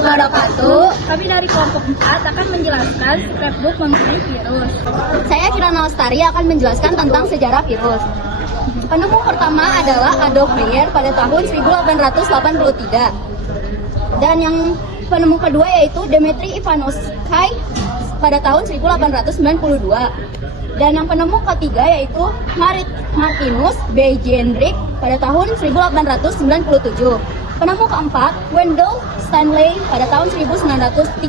wabarakatuh. Kami dari kelompok 4 akan menjelaskan scrapbook mengenai virus. Saya Kirana Lestari akan menjelaskan tentang sejarah virus. Penemu pertama adalah Adolf Meyer pada tahun 1883. Dan yang penemu kedua yaitu Dmitri Ivanovsky pada tahun 1892. Dan yang penemu ketiga yaitu Martinus B. Jendrik pada tahun 1897. Penemu keempat, Wendell Stanley pada tahun 1935.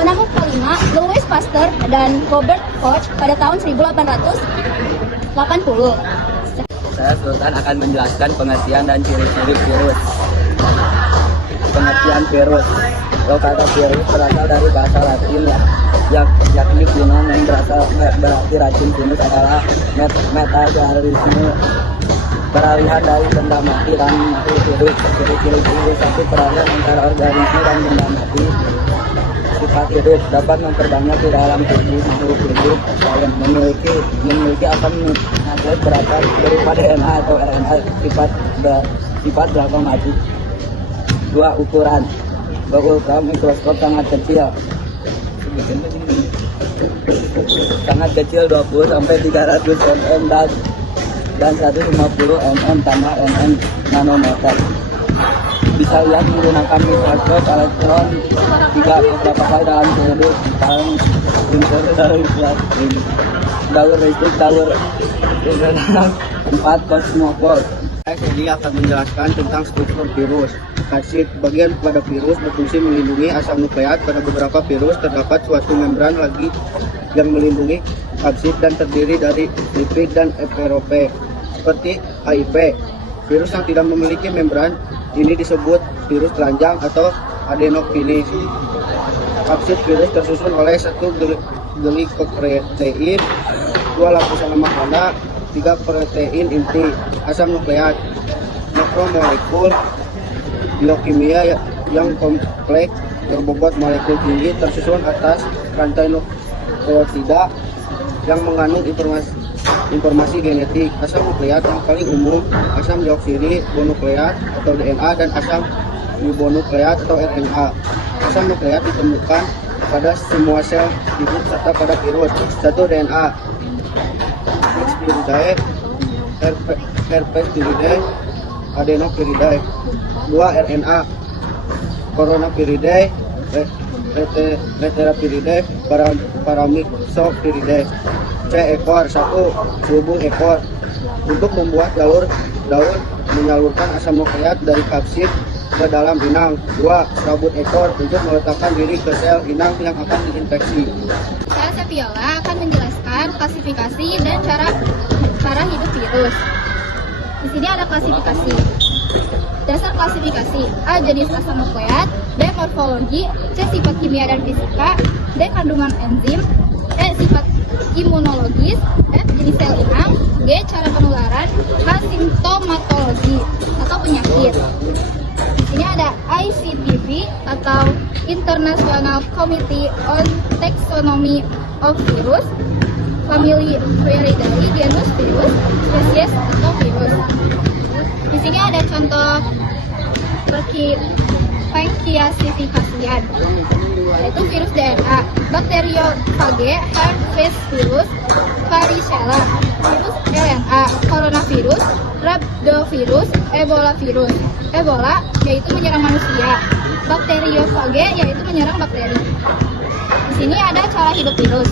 Penemu kelima, Louis Pasteur dan Robert Koch pada tahun 1880. Saya Sultan akan menjelaskan pengertian dan ciri-ciri virus. Pengertian virus. Kalau kata virus berasal dari bahasa Latin yakni kunon yang berarti racun. Virus adalah metazoarisme, peralihan dari benda mati dan virus. Ciri-ciri virus satu, peralihan antara organisme dan benda mati. Sifat hidup dapat memperbanyak di dalam tubuh makhluk hidup yang memiliki asam nukleik berasal berupa DNA atau RNA. Sifat berapa maju. 2. Ukuran. Mikroskop sangat kecil. Sangat kecil 20 sampai 300 mm dan 150 mm tambah mm nanometer. Bisa lihat menggunakan mikroskop elektron beberapa kali dalam kehidupan. Daur listrik, daur 4 kosmopol. Saya sendiri akan menjelaskan tentang struktur virus. Kapsid, bagian pada virus berfungsi melindungi asam nukleat. Pada beberapa virus terdapat suatu membran lagi yang melindungi kapsid dan terdiri dari lipid dan envelope seperti HIV. Virus yang tidak memiliki membran ini disebut virus telanjang atau adenovirus. Kapsid virus tersusun oleh 1 glikoprotein, 2 lapisan lemak ganda, 3 protein inti, asam nukleat, makromolekul, biokimia yang kompleks berbobot molekul tinggi tersusun atas rantai nukleotida yang mengandung informasi genetik. Asam nukleat yang paling umum, asam deoksiribonukleat atau DNA dan asam ribonukleat atau RNA. Asam nukleat ditemukan pada semua sel hidup serta pada virus. 1. DNA, Viridae, Herpesviridae, Adenoviridae. 2. RNA, Coronaviridae, Reteraviridae, Paramyxoviridae. C. Ekor. 1. Hubung ekor. Untuk membuat daur menyalurkan asam nukleat dari kapsid ke dalam inang. 2. Rabut ekor untuk meletakkan diri ke sel inang yang akan diinfeksi. Saya Sepiola akan menjelaskan klasifikasi dan cara hidup virus. Di sini ada klasifikasi. Dasar klasifikasi: A. Jenis asam nukleat, B. Morfologi, C. Sifat kimia dan fisika, D. Kandungan enzim, E. Sifat imunologis, F. Jenis sel inang, G. Cara penularan, H. Simptomatologi atau penyakit. Di sini ada ICTV atau International Committee on Taxonomy of Virus, Family Viridae, genus virus, spesies atau virus. Di sini ada contoh pengklasifikasian, yaitu virus DNA, Bacteriophage, herpes virus, varicella, virus RNA, coronavirus, rhabdovirus, Ebola virus. Ebola yaitu menyerang manusia, Bacteriophage yaitu menyerang bakteri. Di sini ada cara hidup virus.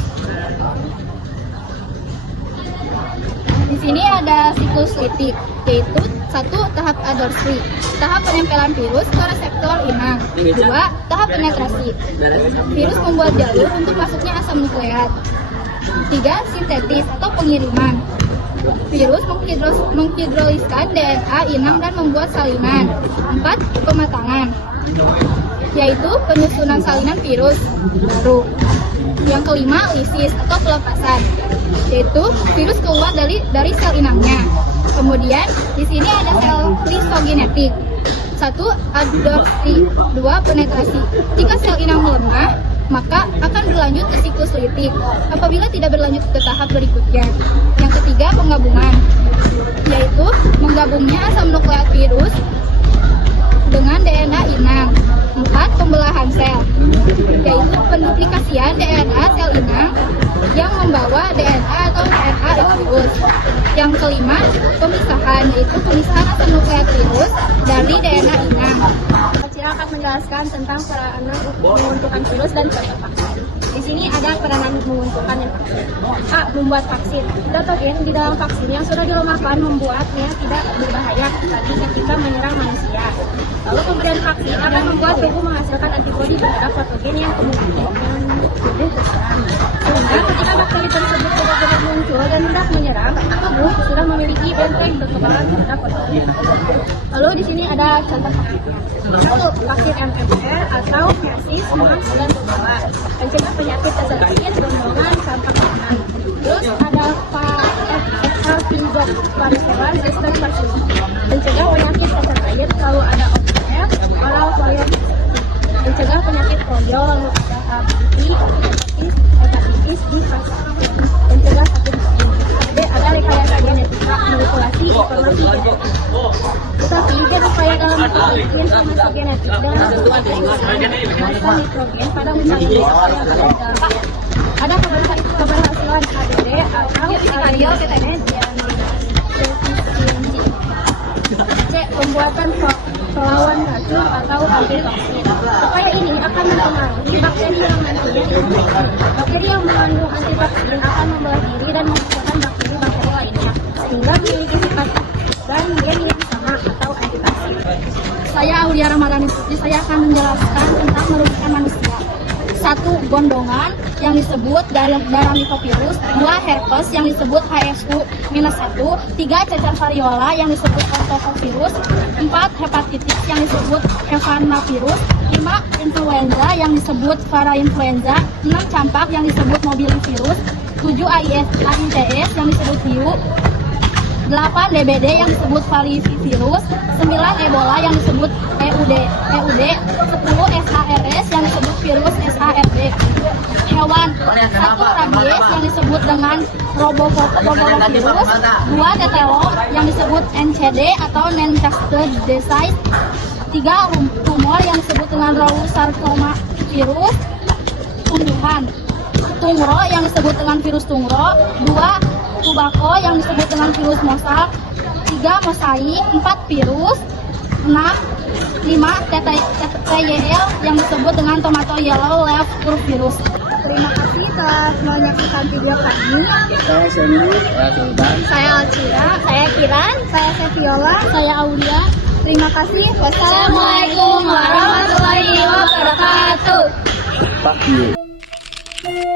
Di sini ada siklus litik, yaitu 1. Tahap adorsi, tahap penempelan virus ke reseptor inang. 2. Tahap penetrasi, virus membuat jalur untuk masuknya asam nukleat. 3. Sintetis atau pengiriman, virus menghidroliskan DNA inang dan membuat salinan. 4. Pematangan, yaitu penyusunan salinan virus baru. Yang kelima, lisis atau pelepasan, yaitu virus keluar dari sel inangnya. Kemudian di sini ada sel lisogenetik. 1. Adorsi, 2. Penetrasi. Jika sel inang melemah, maka akan berlanjut ke siklus litik. Apabila tidak berlanjut ke tahap berikutnya. Yang ketiga, penggabungan, yaitu menggabungnya asam nukleat virus dengan DNA inang. 4. keempat, pembelahan sel, yaitu penduplikasian DNA sel inang yang membawa DNA atau RNA dari virus. Yang kelima, pemisahan, yaitu pemisahan asam nukleat virus dari DNA inang. Cira akan menjelaskan tentang peranan menguntungkan virus dan cocok vaksin. Di sini ada peranan menguntungkan yang A. Membuat vaksin. Patogen di dalam vaksin yang sudah dilemahkan membuatnya tidak berbahaya lagi ketika menyerang manusia. Lalu pemberian vaksin akan membuat tubuh menghasilkan antibodi terhadap patogen yang tubuh berserang. Sehingga ketika bakteri tersebut benar-benar muncul dan hendak menyerang, tubuh sudah memiliki benteng kekebalan terhadap patogen. Lalu di sini ada contoh vaksinnya. Satu, vaksin MMR atau measles, mumps, dan rubella, mencegah penyakit terjangkit rombongan campak tangan. Terus ada FR Pindok varicella zoster vaksin, mencegah penyakit terjangkit. Lalu ada OPF, oral polio, mencegah penyakit polio. Lalu ada hepatitis di vaksin, mencegah sakit vaksin. D, ada rekayasa genetika, manipulasi informasi genetik. Tetapi jangan upaya dalam informasi genetik dengan masa nitrogen pada misalnya yang berdampak ada keberhasilan ADD atau defisiensi. C, pembuatan pelawan racun atau antitoksin. Upaya ini akan mempengaruhi bakteri yang nantinya bakteri yang mengandung antitoksin akan membelah diri dan menghasilkan bakteri-bakteri lainnya sehingga memiliki sifat dan gen yang sama atau antitoksin. Saya Aulia Ramadhani Putri, saya akan menjelaskan tentang merugikan manusia. 1. Gondongan yang disebut darah mikovirus. 2. Herpes yang disebut HSU-1. 3. Cacar variola yang disebut ortovirus. 4. Hepatitis yang disebut hepanavirus. 5. Influenza yang disebut parainfluenza. 6. Campak yang disebut mobilivirus. 7. AIDS yang disebut hiu. 8. DBD yang disebut flavivirus. 9. Ebola yang disebut EUD. 10. SARS yang disebut virus SARD. Hewan. 1. Rabies yang disebut dengan robovirus. 2. Tetelo yang disebut NCD atau Newcastle disease. 3. Tumor yang disebut dengan sarcoma virus. Tumbuhan. Tungro yang disebut dengan virus tungro. 2. Tubako yang disebut dengan virus mosak. 3. Mosaik. 4. Virus. 6. 5. TYL yang disebut dengan tomato yellow leaf virus. Terima kasih telah menyaksikan video kami. Saya Seni, saya Sultan. Saya Alcira, saya Kiran, saya Seviola, Saya Aulia. terima kasih. Wassalamualaikum warahmatullahi wabarakatuh. Fuck you.